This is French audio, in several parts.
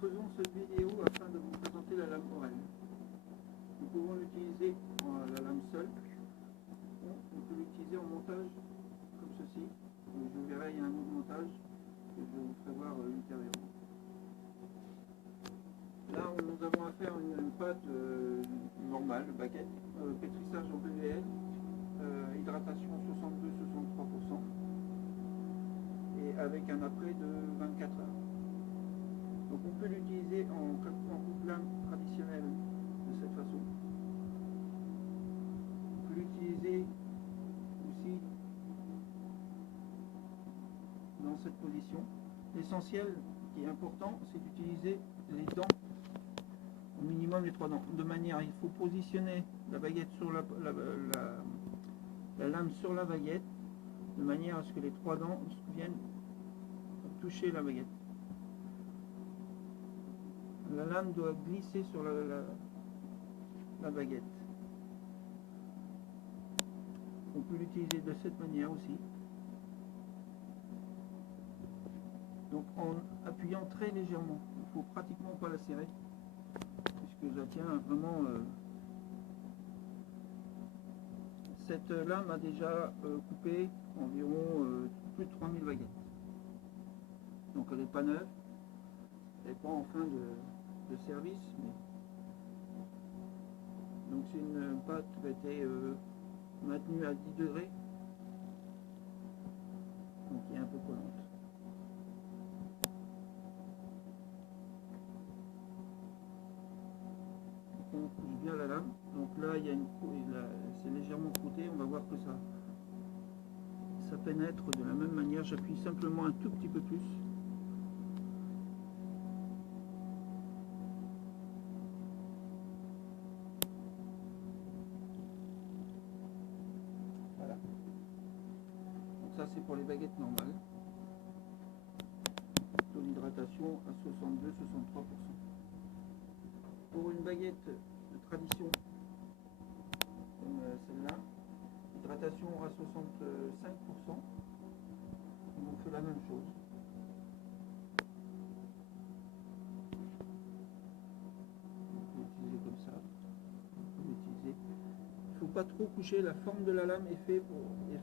faisons cette vidéo afin de vous présenter la lame Aurel. Nous pouvons l'utiliser la lame seule, ou on peut l'utiliser en montage comme ceci. Je vous verrai, il y a un autre montage que je vous ferai voir ultérieurement. Là, nous avons affaire à une pâte normale, baguette, pétrissage en PVL, hydratation 62-63%, et avec un après de 24 heures. Donc on peut l'utiliser en coupe-lame traditionnel de cette façon. On peut l'utiliser aussi dans cette position. L'essentiel qui est important, c'est d'utiliser les dents, au minimum les 3 dents, de manière, il faut positionner la baguette sur la lame sur la baguette, de manière à ce que les 3 dents viennent toucher la baguette. La lame doit glisser sur la baguette. On peut l'utiliser de cette manière aussi. Donc en appuyant très légèrement. Il ne faut pratiquement pas la serrer, puisque je la tiens vraiment. Cette lame a déjà coupé environ plus de 3000 baguettes. Donc elle n'est pas neuve. Elle n'est pas en fin de service, mais donc c'est une pâte qui a été maintenue à 10 degrés, donc qui est un peu collante. Donc on pousse bien la lame, donc là il y a c'est légèrement croûté, on va voir que ça pénètre de la même manière. J'appuie simplement un tout petit peu plus. Ça c'est pour les baguettes normales. Taux d'hydratation à 62-63%. Pour une baguette de tradition comme celle-là, hydratation à 65%. On fait la même chose. On peut l'utiliser comme ça. On peut l'utiliser. Il ne faut pas trop coucher, la forme de la lame est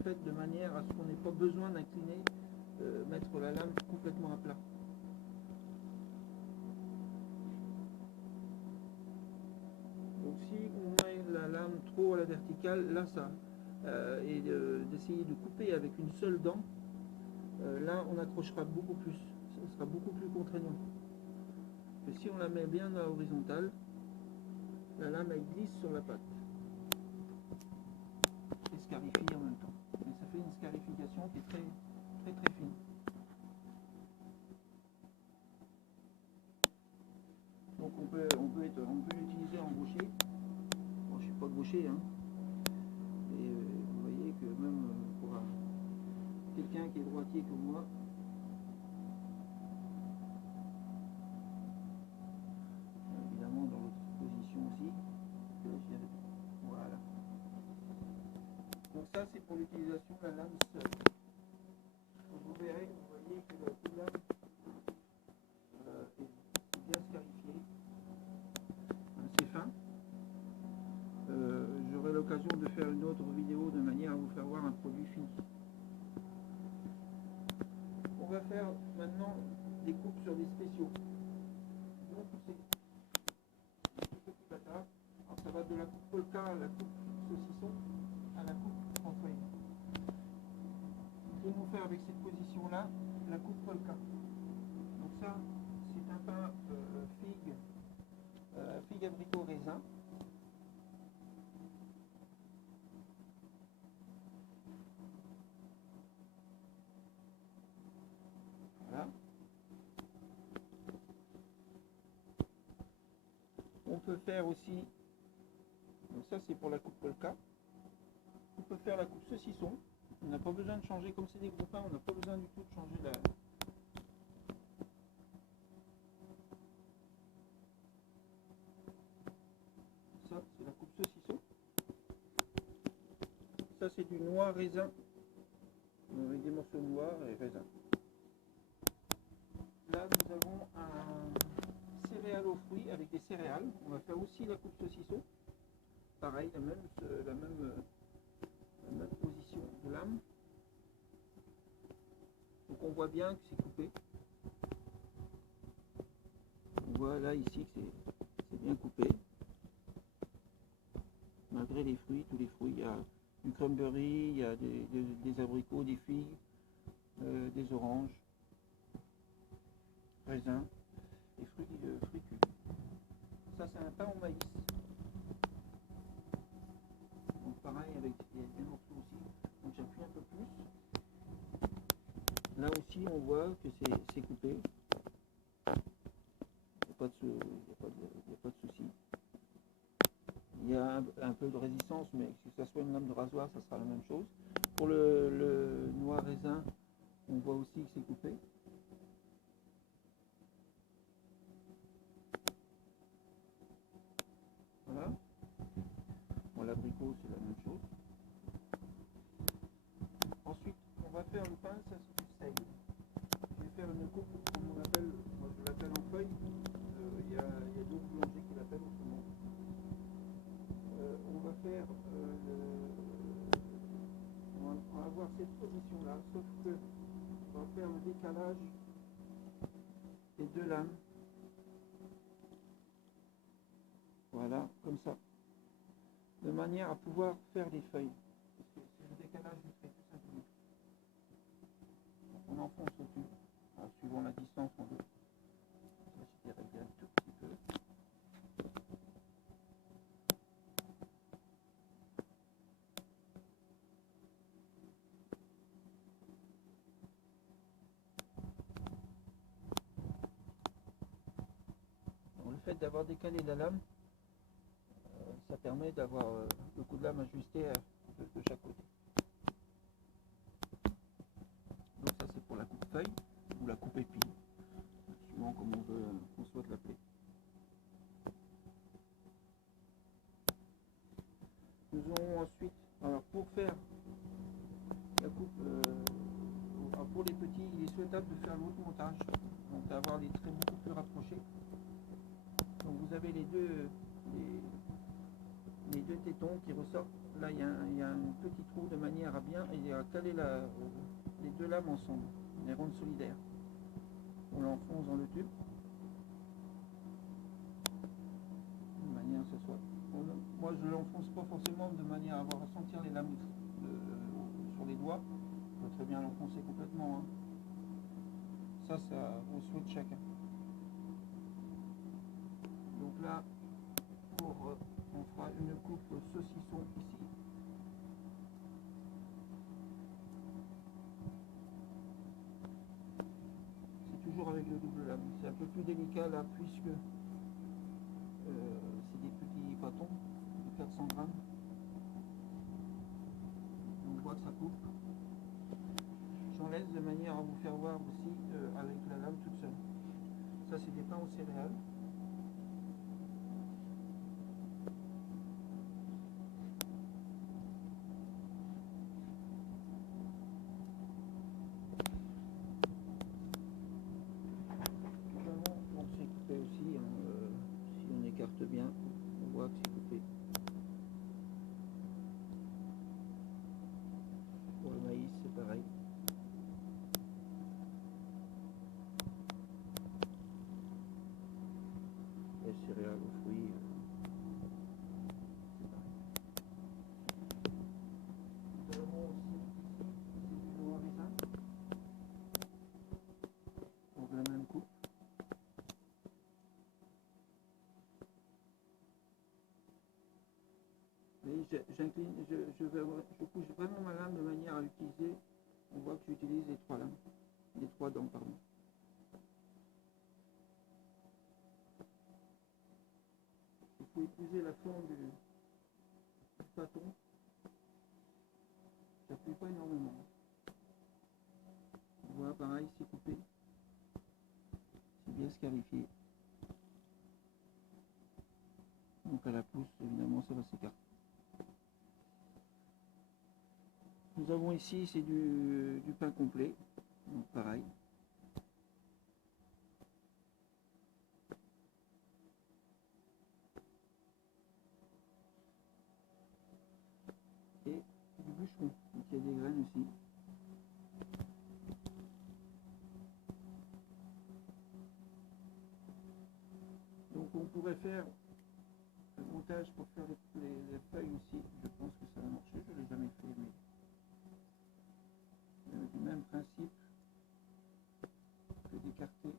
faite de manière à ce qu'on n'ait pas besoin d'incliner, mettre la lame complètement à plat. Donc si on met la lame trop à la verticale, là ça, et d'essayer de couper avec une seule dent, là on accrochera beaucoup plus, ça sera beaucoup plus contraignant. Mais si on la met bien à l'horizontale, la lame elle glisse sur la pâte. Scarifie en même temps. Mais ça fait une scarification qui est très fine. Donc on peut l'utiliser en gaucher. Bon, je suis pas gaucher, hein. Et vous voyez que même pour quelqu'un qui est droitier comme moi, évidemment dans l'autre position aussi. Voilà. Donc ça c'est pour l'utilisation de la lame seule. Vous verrez, vous voyez que la lame est bien scarifiée, c'est fin. J'aurai l'occasion de faire une autre vidéo de manière à vous faire voir un produit fini. On va faire maintenant des coupes sur des spéciaux. Donc c'est des petits bâtards. Alors ça va de la coupe polka à la coupe saucisson à la coupe française. Nous allons faire avec cette position là la coupe polka. Donc ça c'est un pain figue abricot raisin. Voilà. On peut faire aussi, donc ça c'est pour la coupe polka. On peut faire la coupe saucisson. On n'a pas besoin de changer, comme c'est des gros pains, on n'a pas besoin du tout de changer la. Ça c'est la coupe saucisson. Ça c'est du noix raisin, avec des morceaux de noix et raisin. Là nous avons céréales. On va faire aussi la coupe saucisson. Pareil, la même position de lame. Donc on voit bien que c'est coupé. On voit là ici que c'est bien coupé. Malgré les fruits, tous les fruits, il y a du cranberry, il y a des abricots, des figues, des oranges, raisins et fruits cuits. Ça c'est un pain au maïs. Donc pareil avec des morceaux aussi. Donc j'appuie un peu plus. Là aussi on voit que c'est coupé. Il n'y a pas de souci. Il y a un peu de résistance, mais que ce soit une lame de rasoir, ça sera la même chose. Pour le noix raisin, on voit aussi que c'est coupé. Voilà. Bon, l'abricot, c'est la même chose. Ensuite, on va faire le pain, ça c'est du seigle. Je vais faire une coupe, comme on l'appelle, moi je l'appelle en feuille. Il y a d'autres boulangers qui l'appellent autrement. On va faire on va avoir cette position là, sauf que on va faire le décalage des deux lames. Voilà, comme ça. De manière à pouvoir faire des feuilles. Parce que c'est le décalage du trait, tout simplement. Donc on enfonce au dessus, suivant la distance qu'on veut. Ça, je vais régler un tout petit peu. Donc, le fait d'avoir décalé la lame, ça permet d'avoir le coup de lame ajusté de chaque côté. Donc ça c'est pour la coupe feuille ou la coupe épine, suivant comme on souhaite l'appeler. Nous aurons ensuite, alors pour faire la coupe, pour les petits, il est souhaitable de faire l'autre montage, donc d'avoir les traits beaucoup plus rapprochés. Donc vous avez les deux tétons qui ressortent. Là il y a un petit trou de manière à bien caler les deux lames ensemble, les rendre solidaires. On l'enfonce dans le tube de manière à ce soit. Moi je ne l'enfonce pas forcément de manière à avoir à sentir les lames sur les doigts. On peut très bien l'enfoncer complètement. Hein. Ça au souhait de chacun. Donc là, on fera une coupe saucisson ici. C'est toujours avec le double lame. C'est un peu plus délicat là puisque c'est des petits bâtons de 400 grammes. On voit que ça coupe. J'en laisse de manière à vous faire voir aussi avec la lame toute seule. Ça c'est des pains aux céréales. Donc c'est coupé aussi, hein, si on écarte bien, on voit que c'est coupé. Pour le maïs c'est pareil. Les céréales aux fruits, c'est pareil. Nous avons aussi ici du noix raisin. Donc la même coupe. Mais je pousse vraiment ma lame de manière à utiliser, on voit que j'utilise les trois lames, les trois dents, pardon. Il faut épouser la forme du bâton. J'appuie pas énormément. On voit pareil, c'est coupé. C'est bien scarifié. Donc à la pousse, évidemment, ça va s'écarter. Nous avons ici, c'est du pain complet. Donc pareil. bûcheron, donc il y a des graines aussi. Donc on pourrait faire le montage pour faire les feuilles aussi. Je pense que ça va marcher, je ne l'ai jamais fait, mais du même principe que d'écarter.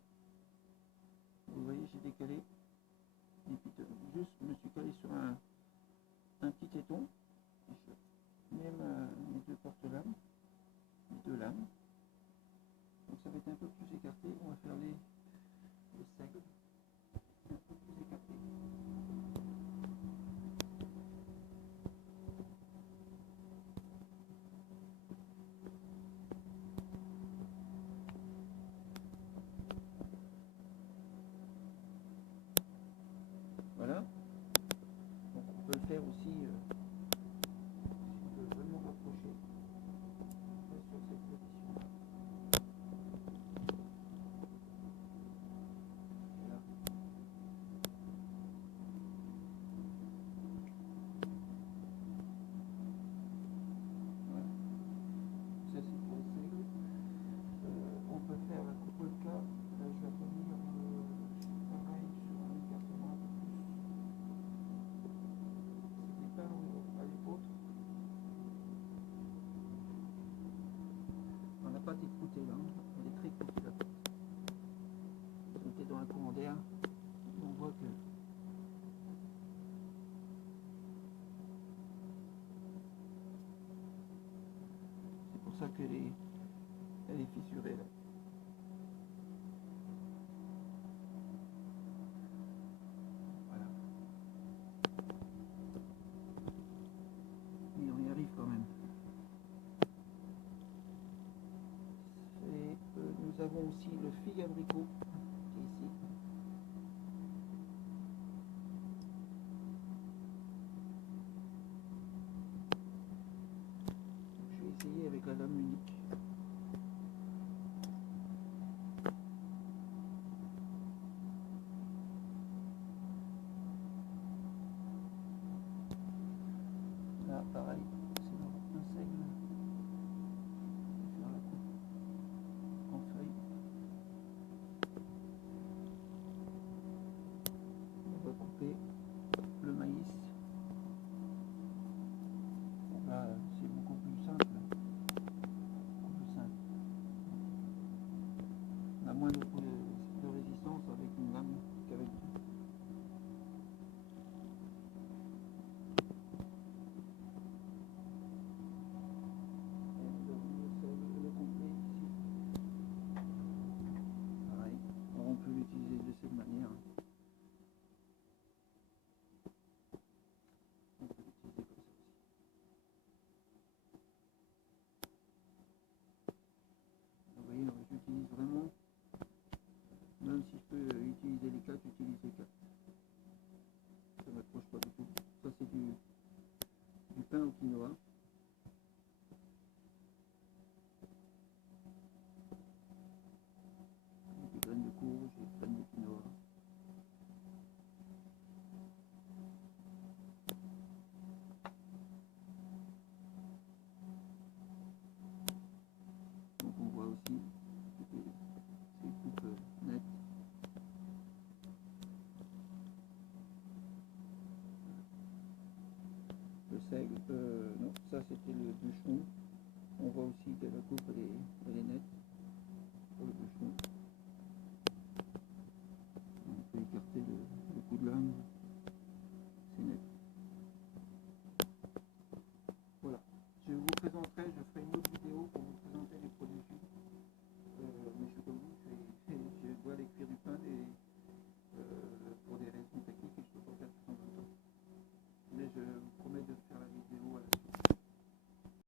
Vous voyez, j'ai décalé. Et puis juste, je me suis calé sur un petit téton. Et je mets mes deux porte-lames, mes deux lames. Donc ça va être un peu plus écarté. On va faire les seigle un peu plus écartés. Voilà. Donc on peut le faire aussi si on veut vraiment rapprocher sur cette position-là. Voilà. Voilà. Ça c'est pour le seigle. On peut faire la coupe de cas. Là je vais revenir pareil sur un écartement un peu plus. C'était pas à l'épaule. On n'a pas été croûté là, on est très croûté là. On était dans un courant d'air, on voit que c'est pour ça qu'elle est fissurée là. Voilà. Et on y arrive quand même. Nous avons aussi le figue abricot qui est ici. Je vais essayer avec la lame unique. Là, pareil, c'est un seigle. Je vais faire la coupe en feuille. On va couper le maïs. Donc là, c'est beaucoup plus simple. On a moins de résistance avec une lame qu'avec tout. Le complet ici. Pareil. Alors on peut l'utiliser de cette manière. On peut l'utiliser comme ça aussi. Vous voyez, j'utilise vraiment, même si je peux utiliser les 4, j'utilise les 4. Ça ne m'approche pas du tout. Ça c'est du pain au quinoa. Des graines de courge, des graines de quinoa. Donc on voit aussi ces coupes nettes. Le seigle, non, ça c'était le bûcheron. On voit aussi que la coupe elle est nette.